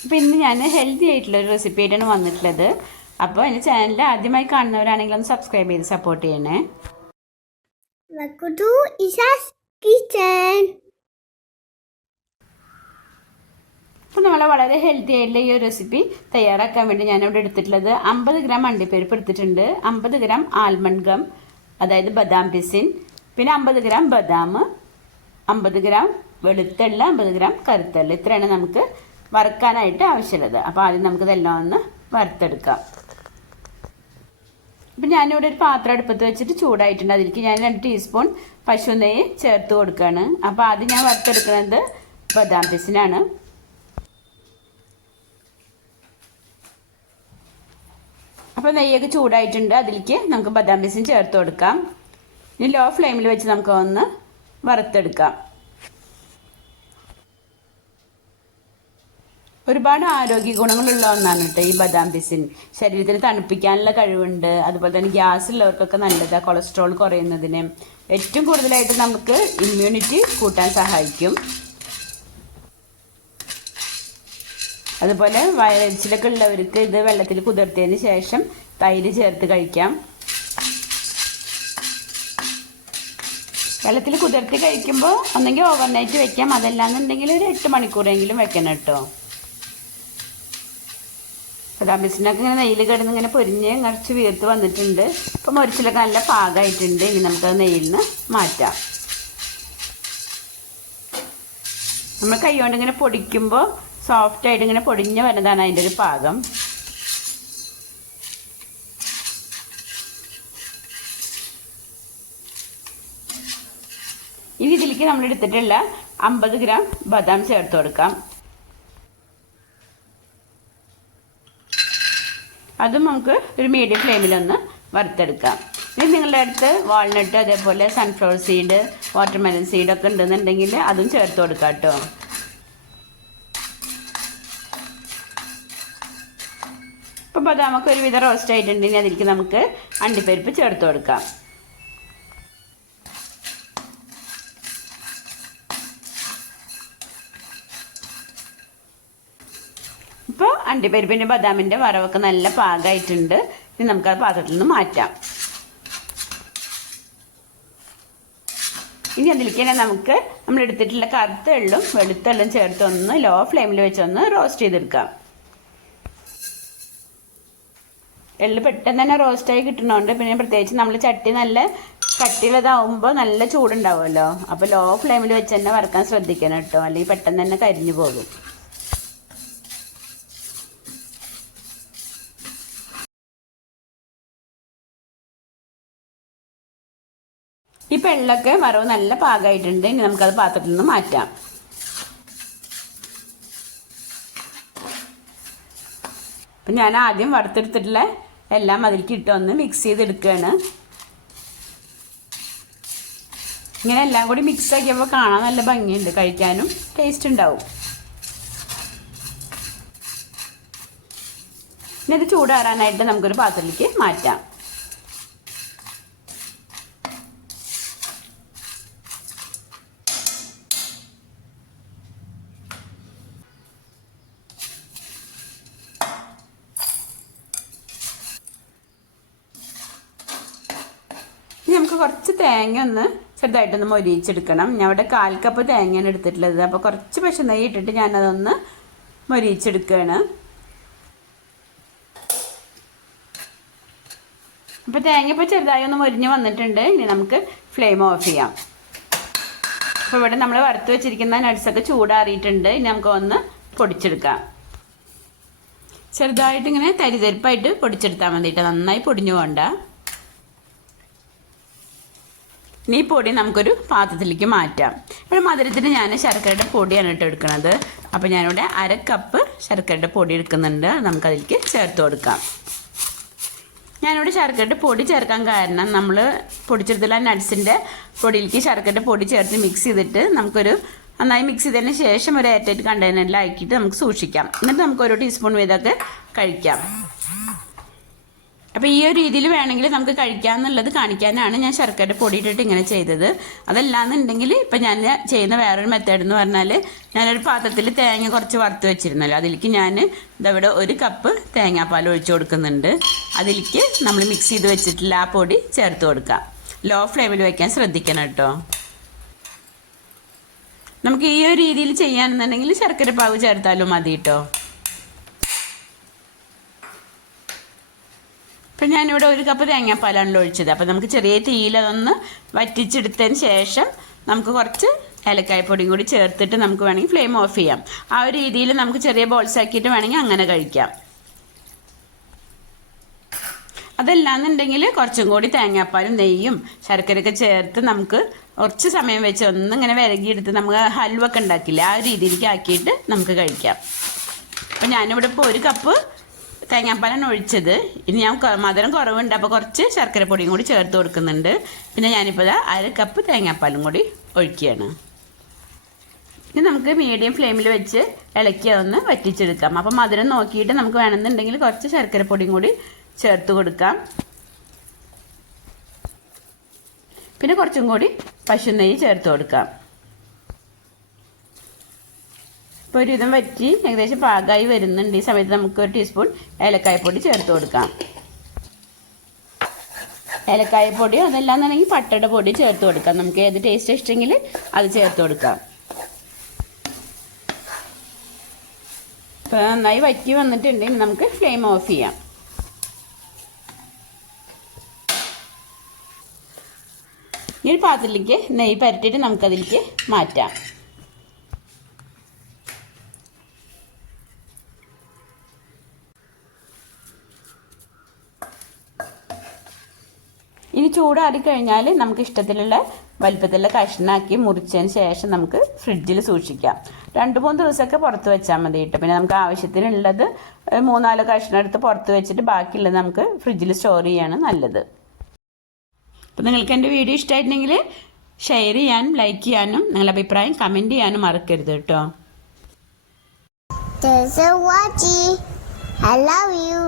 അപ്പോൾ ഇന്ന് ഞാൻ ഹെൽത്തി ആയിട്ടുള്ളൊരു റെസിപ്പി ആയിട്ടാണ് വന്നിട്ടുള്ളത്. അപ്പോൾ എൻ്റെ ചാനൽ ആദ്യമായി കാണുന്നവരാണെങ്കിൽ ഒന്ന് സബ്സ്ക്രൈബ് ചെയ്ത് സപ്പോർട്ട് ചെയ്യണേ. അപ്പോൾ നമ്മൾ വളരെ ഹെൽത്തി ആയിട്ടുള്ള ഈ ഒരു റെസിപ്പി തയ്യാറാക്കാൻ വേണ്ടി ഞാനിവിടെ എടുത്തിട്ടുള്ളത് 50 ഗ്രാം അണ്ടിപ്പരിപ്പ് എടുത്തിട്ടുണ്ട്, 50 ഗ്രാം ആൽമണ്ട് ഗം അതായത് ബദാം പിസിൻ, പിന്നെ 50 ഗ്രാം ബദാം, 50 ഗ്രാം വെളുത്തുള്ള, 50 ഗ്രാം കറുത്തുള്ള. ഇത്രയാണ് നമുക്ക് വറുക്കാനായിട്ട് ആവശ്യമുള്ളത്. അപ്പോൾ ആദ്യം നമുക്കിതെല്ലാം ഒന്ന് വറുത്തെടുക്കാം. അപ്പം ഞാനിവിടെ ഒരു പാത്രം അടുപ്പത്ത് വെച്ചിട്ട് ചൂടായിട്ടുണ്ട്. അതിലേക്ക് ഞാൻ 2 ടീസ്പൂൺ പശു നെയ്യ് ചേർത്ത് കൊടുക്കുകയാണ്. അപ്പോൾ ആദ്യം ഞാൻ വറുത്തെടുക്കുന്നത് ബദാം പിസിനാണ്. അപ്പോൾ നെയ്യൊക്കെ ചൂടായിട്ടുണ്ട്. അതിലേക്ക് നമുക്ക് ബദാം പിസിൻ ചേർത്ത് കൊടുക്കാം. ഇനി ലോ ഫ്ലെയിമിൽ വെച്ച് നമുക്ക് ഒന്ന് വറുത്തെടുക്കാം. ഒരുപാട് ആരോഗ്യ ഗുണങ്ങളുള്ള ഒന്നാണ് കേട്ടോ ഈ ബദാം പിസിൻ. ശരീരത്തിന് തണുപ്പിക്കാനുള്ള കഴിവുണ്ട്. അതുപോലെ തന്നെ ഗ്യാസ് ഉള്ളവർക്കൊക്കെ നല്ലതാണ്. കൊളസ്ട്രോൾ കുറയുന്നതിന് ഏറ്റവും കൂടുതലായിട്ട് നമുക്ക് ഇമ്മ്യൂണിറ്റി കൂട്ടാൻ സഹായിക്കും. അതുപോലെ വയറിച്ചിലൊക്കെ ഉള്ളവർക്ക് ഇത് വെള്ളത്തിൽ കുതിർത്തതിന് ശേഷം തൈര് ചേർത്ത് കഴിക്കാം. വെള്ളത്തിൽ കുതിർത്തി കഴിക്കുമ്പോൾ ഒന്നെങ്കിൽ ഓവർനൈറ്റ് വെക്കാം, അതല്ലാന്നുണ്ടെങ്കിൽ ഒരു 8 മണിക്കൂറെങ്കിലും വെക്കണം കേട്ടോ. ബദാം പിസിനൊക്കെ ഇങ്ങനെ നെയ്യിൽ കിടന്ന് ഇങ്ങനെ പൊരിഞ്ഞ് കുറച്ച് വീർത്ത് വന്നിട്ടുണ്ട്. ഇപ്പം മൊരിച്ചിലൊക്കെ നല്ല പാകമായിട്ടുണ്ട്. ഇനി നമുക്കത് നെയ്യിൽ നിന്ന് മാറ്റാം. നമ്മൾ കൈ കൊണ്ട് ഇങ്ങനെ പൊടിക്കുമ്പോൾ സോഫ്റ്റായിട്ട് ഇങ്ങനെ പൊടിഞ്ഞ് വരുന്നതാണ് അതിൻ്റെ ഒരു പാകം. ഇനി ഇതിലേക്ക് നമ്മൾ എടുത്തിട്ടുള്ള 50 ഗ്രാം ബദാം ചേർത്ത് കൊടുക്കാം. അതും നമുക്ക് ഒരു മീഡിയം ഫ്ലെയിമിലൊന്ന് വറുത്തെടുക്കാം. ഇനി നിങ്ങളുടെ അടുത്ത് വാൾനട്ട്, അതേപോലെ സൺഫ്ലവർ സീഡ്, വാട്ടർമെലൺ സീഡൊക്കെ ഉണ്ടെന്നുണ്ടെങ്കിൽ അതും ചേർത്ത് കൊടുക്കാം കേട്ടോ. ഇപ്പോൾ ബദാമൊക്കെ ഒരുവിധം റോസ്റ്റ് ആയിട്ടുണ്ടെങ്കിൽ അതിലേക്ക് നമുക്ക് അണ്ടിപ്പരിപ്പ് ചേർത്ത് കൊടുക്കാം. ഇപ്പോൾ അണ്ടിപ്പരിപ്പിൻ്റെ ബദാമിൻ്റെ വറവൊക്കെ നല്ല പാകമായിട്ടുണ്ട്. ഇനി നമുക്കത് പാത്രത്തിൽ നിന്ന് മാറ്റാം. ഇനി അതിലേക്ക് തന്നെ നമുക്ക് നമ്മൾ എടുത്തിട്ടുള്ള കറുത്ത എള്ളും വെളുത്ത എള്ളും ചേർത്ത് ഒന്ന് ലോ ഫ്ലെയിമിൽ വെച്ചൊന്ന് റോസ്റ്റ് ചെയ്തെടുക്കാം. എള്ള് പെട്ടെന്ന് തന്നെ റോസ്റ്റായി കിട്ടുന്നതുകൊണ്ട് പിന്നെ പ്രത്യേകിച്ച് നമ്മൾ ചട്ടി നല്ല കട്ടിയുള്ളതാവുമ്പോൾ നല്ല ചൂടുണ്ടാവുമല്ലോ. അപ്പോൾ ലോ ഫ്ലെയിമിൽ വെച്ച് തന്നെ വറുക്കാൻ ശ്രദ്ധിക്കണം കേട്ടോ, അല്ലെങ്കിൽ പെട്ടെന്ന് തന്നെ കരിഞ്ഞു പോകും. ഇപ്പം എള്ളൊക്കെ വറവ് നല്ല പാകമായിട്ടുണ്ട്. ഇനി നമുക്കത് പാത്രത്തിൽ നിന്ന് മാറ്റാം. അപ്പം ഞാൻ ആദ്യം വറുത്തെടുത്തിട്ടുള്ള എല്ലാം അതിലേക്ക് ഇട്ട് ഒന്ന് മിക്സ് ചെയ്തെടുക്കുകയാണ്. ഇങ്ങനെ എല്ലാം കൂടി മിക്സ് ആക്കിയപ്പോൾ കാണാൻ നല്ല ഭംഗിയുണ്ട്, കഴിക്കാനും ടേസ്റ്റ് ഉണ്ടാവും. ഇനി ഇത് ചൂടാറാനായിട്ട് നമുക്കൊരു പാത്രത്തിലേക്ക് മാറ്റാം. നമുക്ക് കുറച്ച് തേങ്ങ ഒന്ന് ചെറുതായിട്ടൊന്ന് മൊരിയിച്ചെടുക്കണം. ഞാൻ ഇവിടെ 1/4 കപ്പ് തേങ്ങയാണ് എടുത്തിട്ടുള്ളത്. അപ്പോൾ കുറച്ച് പശു നെയ്യ് ഇട്ടിട്ട് ഞാനതൊന്ന് മൊരിയിച്ചെടുക്കുകയാണ്. അപ്പോൾ തേങ്ങ ഇപ്പോൾ ചെറുതായി ഒന്ന് മൊരിഞ്ഞ് വന്നിട്ടുണ്ട്. ഇനി നമുക്ക് ഫ്ലെയിം ഓഫ് ചെയ്യാം. അപ്പോൾ ഇവിടെ നമ്മൾ വറുത്ത് വെച്ചിരിക്കുന്ന നട്ട്സൊക്കെ ചൂടാറിയിട്ടുണ്ട്. ഇനി നമുക്ക് ഒന്ന് പൊടിച്ചെടുക്കാം. ചെറുതായിട്ട് ഇങ്ങനെ തരിതരിപ്പായിട്ട് പൊടിച്ചെടുത്താൽ മതി കേട്ടോ, നന്നായി പൊടിഞ്ഞു പോകണ്ട. ഈ പൊടി നമുക്കൊരു പാത്രത്തിലേക്ക് മാറ്റാം. ഇവിടെ മധുരത്തിന് ഞാൻ ശർക്കരയുടെ പൊടിയാണ് ഇട്ട് എടുക്കുന്നത്. അപ്പോൾ ഞാനിവിടെ 1/2 കപ്പ് ശർക്കരയുടെ പൊടി എടുക്കുന്നുണ്ട്. നമുക്കതിലേക്ക് ചേർത്ത് കൊടുക്കാം. ഞാനിവിടെ ശർക്കരയുടെ പൊടി ചേർക്കാൻ കാരണം നമ്മൾ പൊടിച്ചെടുത്തുള്ള നട്ട്സിൻ്റെ പൊടിയിലേക്ക് ശർക്കരയുടെ പൊടി ചേർത്ത് മിക്സ് ചെയ്തിട്ട് നമുക്കൊരു നന്നായി മിക്സ് ചെയ്തതിന് ശേഷം ഒരു എയർടൈറ്റ് കണ്ടെയ്നറിലാക്കിയിട്ട് നമുക്ക് സൂക്ഷിക്കാം. എന്നിട്ട് നമുക്ക് 1 ടീസ്പൂൺ വീതമൊക്കെ കഴിക്കാം. അപ്പോൾ ഈ ഒരു രീതിയിൽ വേണമെങ്കിൽ നമുക്ക് കഴിക്കാമെന്നുള്ളത് കാണിക്കാനാണ് ഞാൻ ശർക്കര പൊടി ഇട്ടിട്ട് ഇങ്ങനെ ചെയ്തത്. അതല്ലാന്നുണ്ടെങ്കിൽ ഇപ്പം ഞാൻ ചെയ്യുന്ന വേറൊരു മെത്തേഡ് എന്ന് പറഞ്ഞാൽ, ഞാനൊരു പാത്രത്തിൽ തേങ്ങ കുറച്ച് വറുത്ത് വെച്ചിരുന്നല്ലോ, അതിലേക്ക് ഞാൻ ഇതവിടെ 1 കപ്പ് തേങ്ങാപ്പാൽ ഒഴിച്ചു കൊടുക്കുന്നുണ്ട്. അതിലേക്ക് നമ്മൾ മിക്സ് ചെയ്ത് വെച്ചിട്ടുള്ള ആ പൊടി ചേർത്ത് കൊടുക്കാം. ലോ ഫ്ലെയിമിൽ വയ്ക്കാൻ ശ്രദ്ധിക്കണം കേട്ടോ. നമുക്ക് ഈ ഒരു രീതിയിൽ ചെയ്യാനെന്നുണ്ടെങ്കിൽ ശർക്കര പാവ് ചേർത്താലും മതി കേട്ടോ. ഇപ്പം ഞാനിവിടെ 1 കപ്പ് തേങ്ങാപ്പാലാണല്ലോ ഒഴിച്ചത്. അപ്പോൾ നമുക്ക് ചെറിയ തീയിലതൊന്ന് വറ്റിച്ചെടുത്തതിന് ശേഷം നമുക്ക് കുറച്ച് ഏലക്കായപ്പൊടിയും കൂടി ചേർത്തിട്ട് നമുക്ക് വേണമെങ്കിൽ ഫ്ലെയിം ഓഫ് ചെയ്യാം. ആ ഒരു രീതിയിൽ നമുക്ക് ചെറിയ ബോൾസ് ആക്കിയിട്ട് വേണമെങ്കിൽ അങ്ങനെ കഴിക്കാം. അതല്ലാന്നുണ്ടെങ്കിൽ കുറച്ചും കൂടി തേങ്ങാപ്പാലും നെയ്യും ശർക്കരയൊക്കെ ചേർത്ത് നമുക്ക് കുറച്ച് സമയം വെച്ച് ഒന്നിങ്ങനെ വിരകിയെടുത്ത് നമുക്ക് ഹൽവ ഒക്കെ ഉണ്ടാക്കില്ല, ആ ഒരു രീതിയിലേക്ക് ആക്കിയിട്ട് നമുക്ക് കഴിക്കാം. അപ്പം ഞാനിവിടെ ഇപ്പോൾ 1 കപ്പ് തേങ്ങാപ്പാലാണ് ഒഴിച്ചത്. ഇനി ഞാൻ മധുരം കുറവുണ്ട്, അപ്പോൾ കുറച്ച് ശർക്കര പൊടിയും കൂടി ചേർത്ത് കൊടുക്കുന്നുണ്ട്. പിന്നെ ഞാനിപ്പോൾ 1/2 കപ്പ് തേങ്ങാപ്പാലും കൂടി ഒഴിക്കുകയാണ്. ഇനി നമുക്ക് മീഡിയം ഫ്ലെയിമിൽ വെച്ച് ഇളക്കി ഒന്ന് വറ്റിച്ചെടുക്കാം. അപ്പം മധുരം നോക്കിയിട്ട് നമുക്ക് വേണമെന്നുണ്ടെങ്കിൽ കുറച്ച് ശർക്കര പൊടിയും കൂടി ചേർത്ത് കൊടുക്കാം. പിന്നെ കുറച്ചും കൂടി പശു നെയ്യ് ചേർത്ത് കൊടുക്കാം. ഇപ്പോൾ ഒരു വിധം വറ്റി ഏകദേശം പാകമായി വരുന്നുണ്ട്. ഈ സമയത്ത് നമുക്ക് 1 ടീസ്പൂൺ ഏലക്കായപ്പൊടി ചേർത്ത് കൊടുക്കാം. ഏലക്കായപ്പൊടിയോ അതല്ലാന്നുണ്ടെങ്കിൽ പട്ടയുടെ പൊടി ചേർത്ത് കൊടുക്കാം. നമുക്ക് ഏത് ടേസ്റ്റ് ഇഷ്ടമെങ്കിൽ അത് ചേർത്ത് കൊടുക്കാം. ഇപ്പോൾ നന്നായി വറ്റി വന്നിട്ടുണ്ടെങ്കിൽ നമുക്ക് ഫ്ലെയിം ഓഫ് ചെയ്യാം. ഈ ഒരു പാത്രത്തിലേക്ക് നെയ്യ് പരട്ടിയിട്ട് നമുക്കതിലേക്ക് മാറ്റാം. ഇനി ചൂടാറിക്കഴിഞ്ഞാൽ നമുക്ക് ഇഷ്ടത്തിലുള്ള വലുപ്പത്തിലുള്ള കഷ്ണാക്കി മുറിച്ചതിന് ശേഷം നമുക്ക് ഫ്രിഡ്ജിൽ സൂക്ഷിക്കാം. 2-3 ദിവസമൊക്കെ പുറത്ത് വെച്ചാൽ മതി കേട്ടോ. പിന്നെ നമുക്ക് ആവശ്യത്തിനുള്ളത് 3-4 കഷ്ണം എടുത്ത് പുറത്ത് വെച്ചിട്ട് ബാക്കിയുള്ളത് നമുക്ക് ഫ്രിഡ്ജിൽ സ്റ്റോർ ചെയ്യാണ് നല്ലത്. അപ്പോൾ നിങ്ങൾക്ക് എൻ്റെ വീഡിയോ ഇഷ്ടമായിട്ടുണ്ടെങ്കിൽ ഷെയർ ചെയ്യാനും ലൈക്ക് ചെയ്യാനും നിങ്ങളുടെ അഭിപ്രായം കമൻറ്റ് ചെയ്യാനും മറക്കരുത് കേട്ടോ. Thanks for watching. I love you.